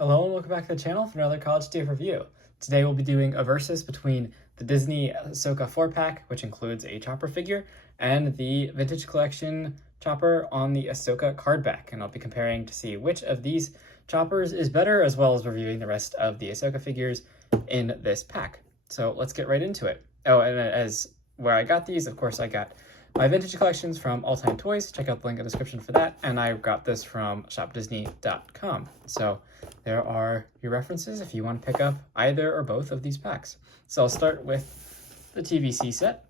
Hello and welcome back to the channel for another College Day review. Today we'll be doing a versus between the Disney Ahsoka 4-pack, which includes a Chopper figure, and the Vintage Collection Chopper on the Ahsoka card back. And I'll be comparing to see which of these Choppers is better, as well as reviewing the rest of the Ahsoka figures in this pack. So let's get right into it. Oh, and as where I got these, of course, I got my vintage collections from All Time Toys. Check out the link in the description for that. And I got this from shopdisney.com. So there are your references if you want to pick up either or both of these packs. So I'll start with the TVC set.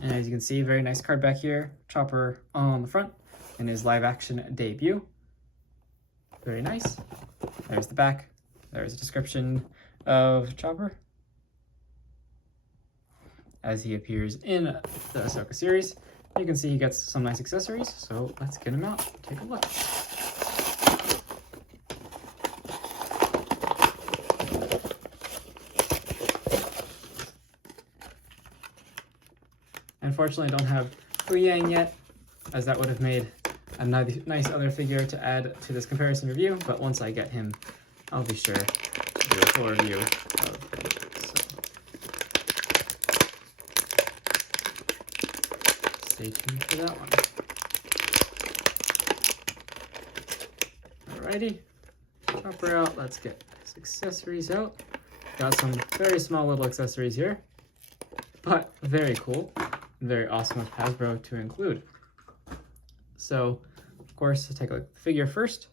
And as you can see, very nice card back here. Chopper on the front in his live action debut. Very nice. There's the back. There's a description of Chopper as he appears in the Ahsoka series. You can see he gets some nice accessories, so let's get him out, take a look. Unfortunately, I don't have Huyang yet, as that would have made a nice other figure to add to this comparison review, but once I get him, I'll be sure to do a full review of him. Stay tuned for that one. Alrighty, Chopper out. Let's get his accessories out. Got some very small little accessories here, but very cool and very awesome of Hasbro to include. So, of course, take a look at the figure first.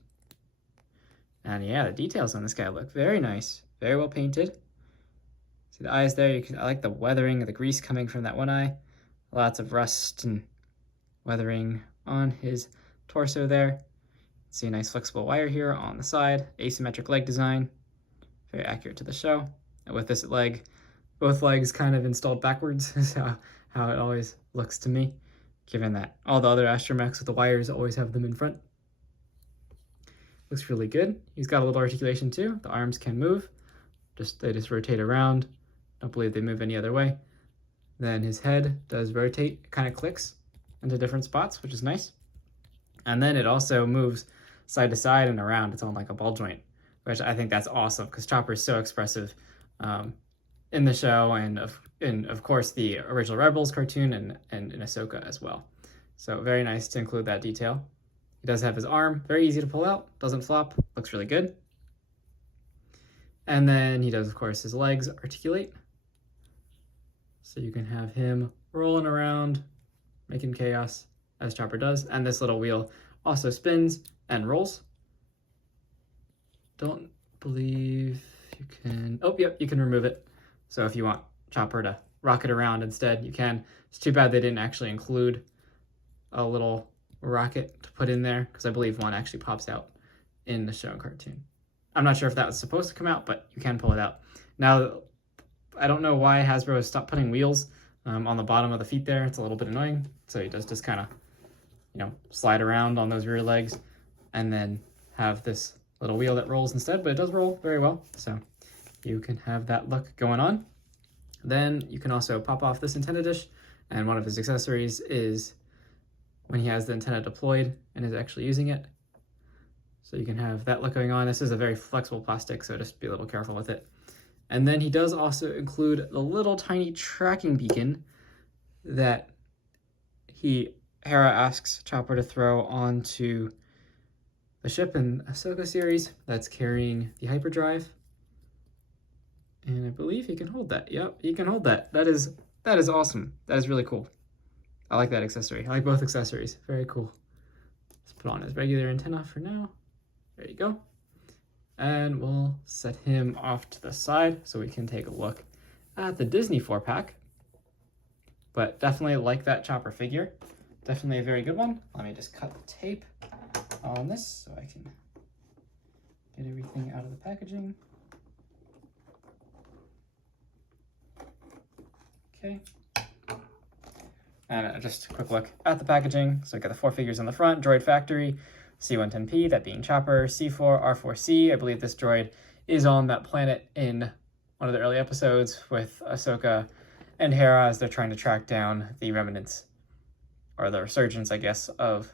And yeah, the details on this guy look very nice, very well painted. See the eyes there? I like the weathering of the grease coming from that one eye. Lots of rust and weathering on his torso there. See a nice flexible wire here on the side. Asymmetric leg design. Very accurate to the show. And with this leg, both legs kind of installed backwards is how it always looks to me, given that all the other astromechs with the wires always have them in front. Looks really good. He's got a little articulation too. The arms can move. They just rotate around. Don't believe they move any other way. Then his head does rotate, it kind of clicks into different spots, which is nice. And then it also moves side to side and around. It's on like a ball joint, which I think that's awesome because Chopper is so expressive in the show and of course the original Rebels cartoon and in Ahsoka as well. So very nice to include that detail. He does have his arm, very easy to pull out, doesn't flop, looks really good. And then he does, of course, his legs articulate. So you can have him rolling around, making chaos, as Chopper does. And this little wheel also spins and rolls. Don't believe you can... Oh, yep, you can remove it. So if you want Chopper to rocket around instead, you can. It's too bad they didn't actually include a little rocket to put in there, because I believe one actually pops out in the show cartoon. I'm not sure if that was supposed to come out, but you can pull it out. Now, I don't know why Hasbro has stopped putting wheels on the bottom of the feet there. It's a little bit annoying. So he does just kind of, slide around on those rear legs and then have this little wheel that rolls instead, but it does roll very well. So you can have that look going on. Then you can also pop off this antenna dish, and one of his accessories is when he has the antenna deployed and is actually using it. So you can have that look going on. This is a very flexible plastic, so just be a little careful with it. And then he does also include the little tiny tracking beacon that Hera asks Chopper to throw onto the ship in Ahsoka series that's carrying the hyperdrive. And I believe he can hold that. Yep, he can hold that. That is awesome. That is really cool. I like that accessory. I like both accessories. Very cool. Let's put on his regular antenna for now. There you go. And we'll set him off to the side so we can take a look at the Disney 4-pack. But definitely like that Chopper figure. Definitely a very good one. Let me just cut the tape on this so I can get everything out of the packaging. Okay. And just a quick look at the packaging. So I got the 4 figures on the front, Droid Factory, C-110P, that being Chopper, C4, R4C. I believe this droid is on that planet in one of the early episodes with Ahsoka and Hera as they're trying to track down the remnants, or the resurgence, I guess, of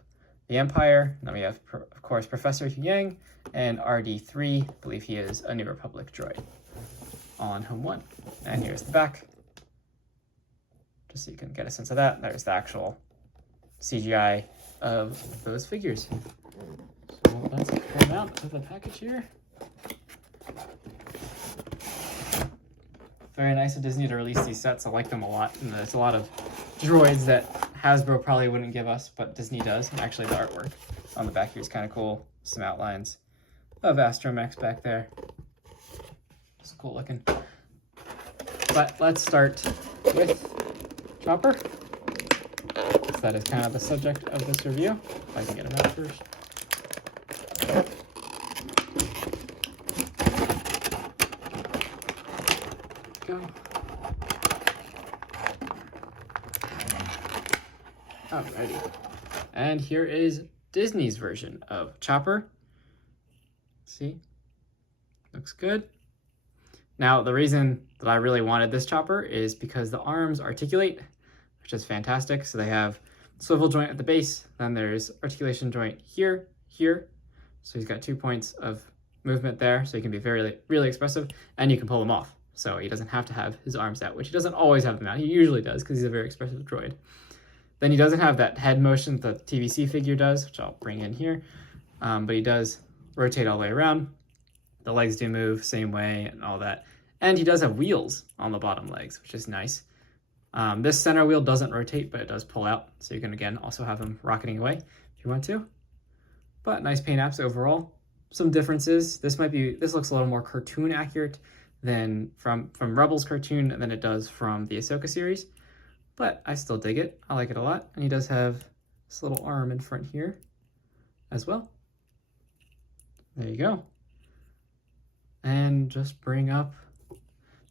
the Empire. And then we have, of course, Professor Huyang and RD3, I believe he is a New Republic droid, all on home 1. And here's the back, just so you can get a sense of that. There's the actual CGI of those figures. So let's pull them out of the package here. Very nice of Disney to release these sets. I like them a lot. And there's a lot of droids that Hasbro probably wouldn't give us, but Disney does. And actually, the artwork on the back here is kind of cool. Some outlines of Astromech back there. It's cool looking. But let's start with Chopper. So that is kind of the subject of this review. If I can get him out first. Go. Alrighty. And here is Disney's version of Chopper. See? Looks good. Now, the reason that I really wanted this Chopper is because the arms articulate, which is fantastic. So they have swivel joint at the base, then there's articulation joint here, here. So he's got 2 points of movement there, so he can be really expressive, and you can pull them off. So he doesn't have to have his arms out, which he doesn't always have them out. He usually does because he's a very expressive droid. Then he doesn't have that head motion that the TVC figure does, which I'll bring in here, but he does rotate all the way around. The legs do move same way and all that. And he does have wheels on the bottom legs, which is nice. This center wheel doesn't rotate, but it does pull out. So you can, again, also have him rocketing away if you want to. But nice paint apps overall. Some differences. This looks a little more cartoon accurate than from Rebels cartoon than it does from the Ahsoka series. But I still dig it. I like it a lot. And he does have this little arm in front here as well. There you go. And just bring up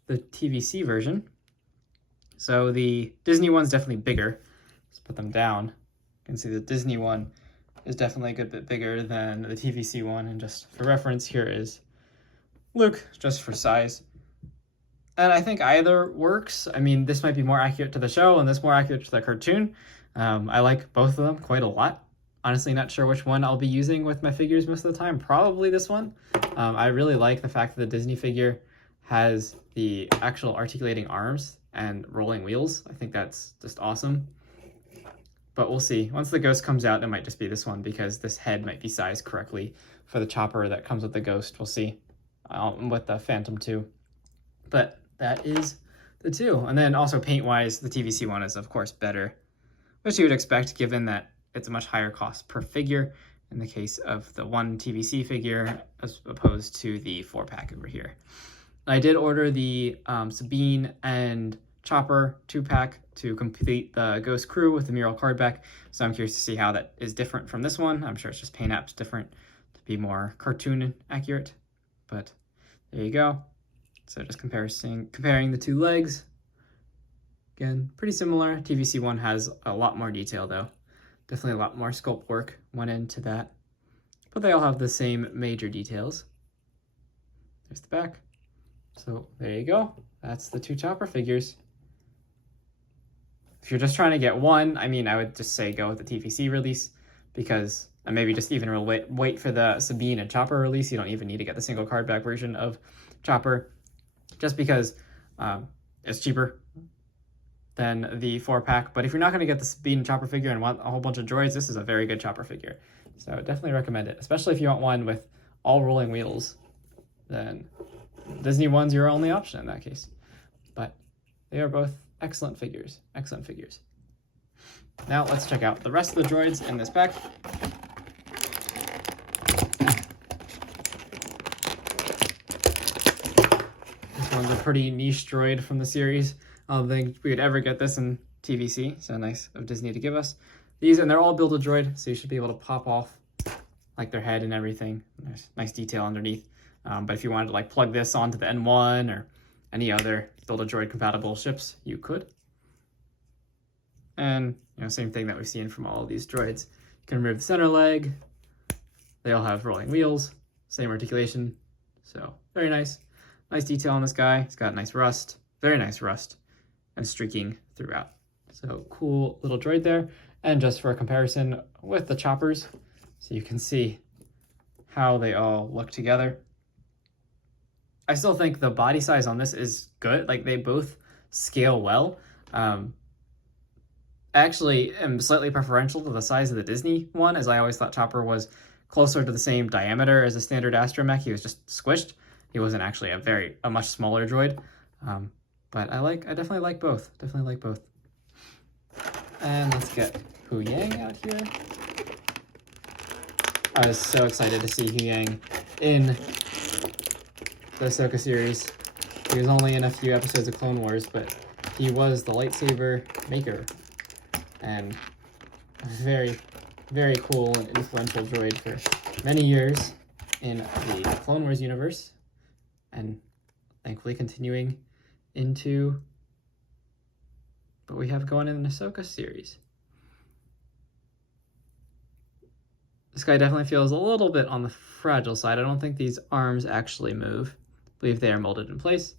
the TVC version. So the Disney one's definitely bigger. Let's put them down. You can see the Disney one is definitely a good bit bigger than the TVC one. And just for reference, here is Luke, just for size. And I think either works. I mean, this might be more accurate to the show and this more accurate to the cartoon. I like both of them quite a lot. Honestly, not sure which one I'll be using with my figures most of the time. Probably this one. I really like the fact that the Disney figure has the actual articulating arms and rolling wheels. I think that's just awesome. But we'll see. Once the Ghost comes out, it might just be this one because this head might be sized correctly for the Chopper that comes with the Ghost. We'll see. With the Phantom too. But that is the two. And then also paint-wise, the TVC one is, of course, better, which you would expect given that it's a much higher cost per figure in the case of the one TVC figure as opposed to the 4-pack over here. I did order the Sabine and Chopper 2-pack to complete the Ghost crew with the mural card back, so I'm curious to see how that is different from this one. I'm sure it's just paint apps different to be more cartoon accurate, but there you go. So just comparing the two legs. Again, pretty similar. TVC one has a lot more detail though. Definitely a lot more sculpt work went into that. But they all have the same major details. There's the back. So there you go. That's the two Chopper figures. If you're just trying to get one, I mean, I would just say go with the TVC release because, and maybe just even wait for the Sabine and Chopper release. You don't even need to get the single card back version of Chopper just because it's cheaper than the 4-pack. But if you're not going to get the Sabine and Chopper figure and want a whole bunch of droids, this is a very good Chopper figure. So I would definitely recommend it, especially if you want one with all rolling wheels. Then Disney one's your only option in that case. But they are both excellent figures. Excellent figures. Now let's check out the rest of the droids in this pack. This one's a pretty niche droid from the series. I don't think we would ever get this in TVC, so nice of Disney to give us these. And they're all Build-A-Droid, so you should be able to pop off like their head and everything. There's nice detail underneath. But if you wanted to like plug this onto the N1 or any other Build-A-Droid compatible ships, you could. And same thing that we've seen from all of these droids. You can remove the center leg. They all have rolling wheels, same articulation. So very nice. Nice detail on this guy. He's got nice rust, very nice rust, and streaking throughout. So cool little droid there. And just for a comparison with the Choppers, so you can see how they all look together. I still think the body size on this is good. Like, they both scale well. I actually am slightly preferential to the size of the Disney one, as I always thought Chopper was closer to the same diameter as a standard astromech. He was just squished. He wasn't actually a much smaller droid. But I definitely like both. Definitely like both. And let's get Hu Yang out here. I was so excited to see Hu Yang in the Ahsoka series. He was only in a few episodes of Clone Wars, but he was the lightsaber maker. And a very, very cool and influential droid for many years in the Clone Wars universe. And thankfully continuing into what we have going in the Ahsoka series. This guy definitely feels a little bit on the fragile side. I don't think these arms actually move. I believe they are molded in place,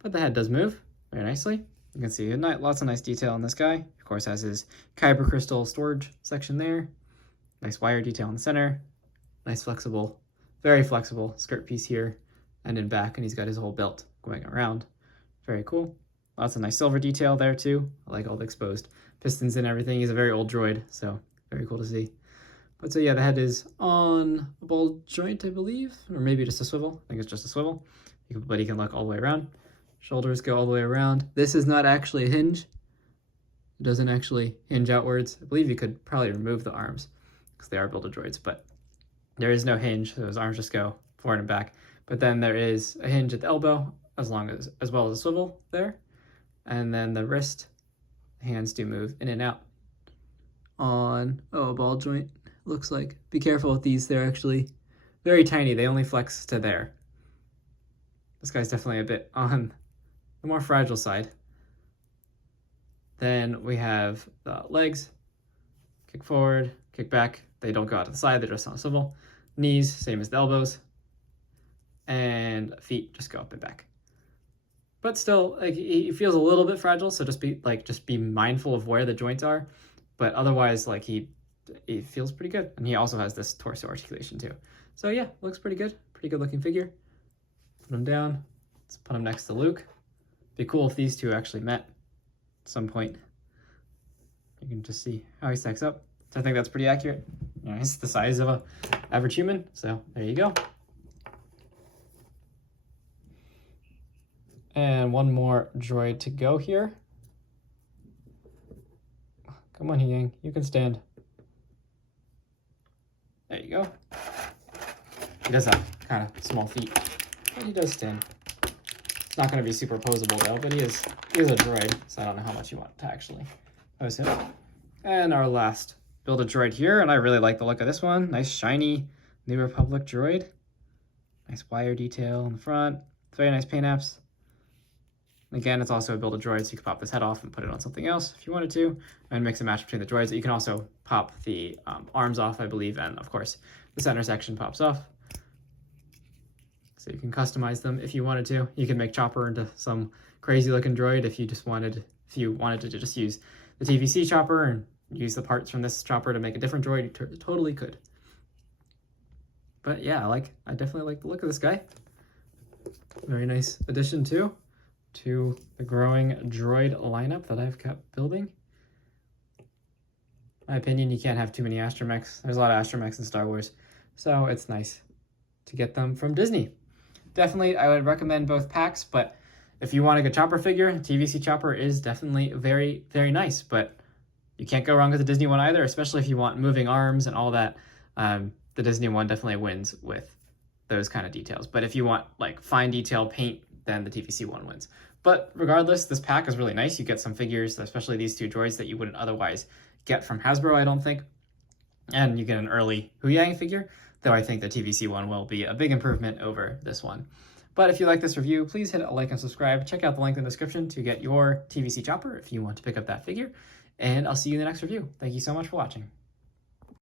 but the head does move very nicely. You can see lots of nice detail on this guy. Of course, has his kyber crystal storage section there. Nice wire detail in the center. Nice flexible, very flexible skirt piece here and in back, and he's got his whole belt going around. Very cool. Lots of nice silver detail there too. I like all the exposed pistons and everything. He's a very old droid, so very cool to see. But so yeah, the head is on a ball joint, I believe, or maybe just a swivel. I think it's just a swivel, but he can look all the way around. Shoulders go all the way around. This is not actually a hinge. It doesn't actually hinge outwards. I believe you could probably remove the arms because they are Build-A-Droids, but there is no hinge. So those arms just go forward and back. But then there is a hinge at the elbow as well as a swivel there. And then the wrist, hands do move in and out on a ball joint. Looks like. Be careful with these. They're actually very tiny. They only flex to there. This guy's definitely a bit on the more fragile side. Then we have the legs. Kick forward, kick back. They don't go out to the side. They're just on a swivel. Knees, same as the elbows. And feet just go up and back. But still, like, he feels a little bit fragile, so just be mindful of where the joints are. But otherwise, like, he feels pretty good. And he also has this torso articulation too. So yeah, looks pretty good. Pretty good looking figure. Put him down. Let's put him next to Luke. Be cool if these two actually met at some point. You can just see how he stacks up. So I think that's pretty accurate. You know, he's the size of a average human. So there you go. And one more droid to go here. Come on, Yang. You can stand. There you go. He does have kind of small feet, but he does stand. It's not going to be super posable though, but he is a droid, so I don't know how much you want to actually pose him. And our last Build-A-Droid here, and I really like the look of this one. Nice shiny New Republic droid. Nice wire detail in the front. Very nice paint apps. Again, it's also a Build-A-Droid, so you can pop this head off and put it on something else if you wanted to, and mix and match between the droids. You can also pop the arms off, I believe, and of course, the center section pops off. So you can customize them if you wanted to. You can make Chopper into some crazy-looking droid if you wanted to just use the TVC Chopper and use the parts from this Chopper to make a different droid. You totally could. But yeah, I definitely like the look of this guy. Very nice addition too to the growing droid lineup that I've kept building. In my opinion, you can't have too many astromechs. There's a lot of astromechs in Star Wars, so it's nice to get them from Disney. Definitely, I would recommend both packs, but if you want a good Chopper figure, TVC Chopper is definitely very, very nice, but you can't go wrong with the Disney one either, especially if you want moving arms and all that. The Disney one definitely wins with those kind of details. But if you want like fine detail paint, then the TVC one wins. But regardless, this pack is really nice. You get some figures, especially these two droids that you wouldn't otherwise get from Hasbro, I don't think. And you get an early Hu Yang figure, though I think the TVC one will be a big improvement over this one. But if you like this review, please hit a like and subscribe. Check out the link in the description to get your TVC Chopper if you want to pick up that figure. And I'll see you in the next review. Thank you so much for watching.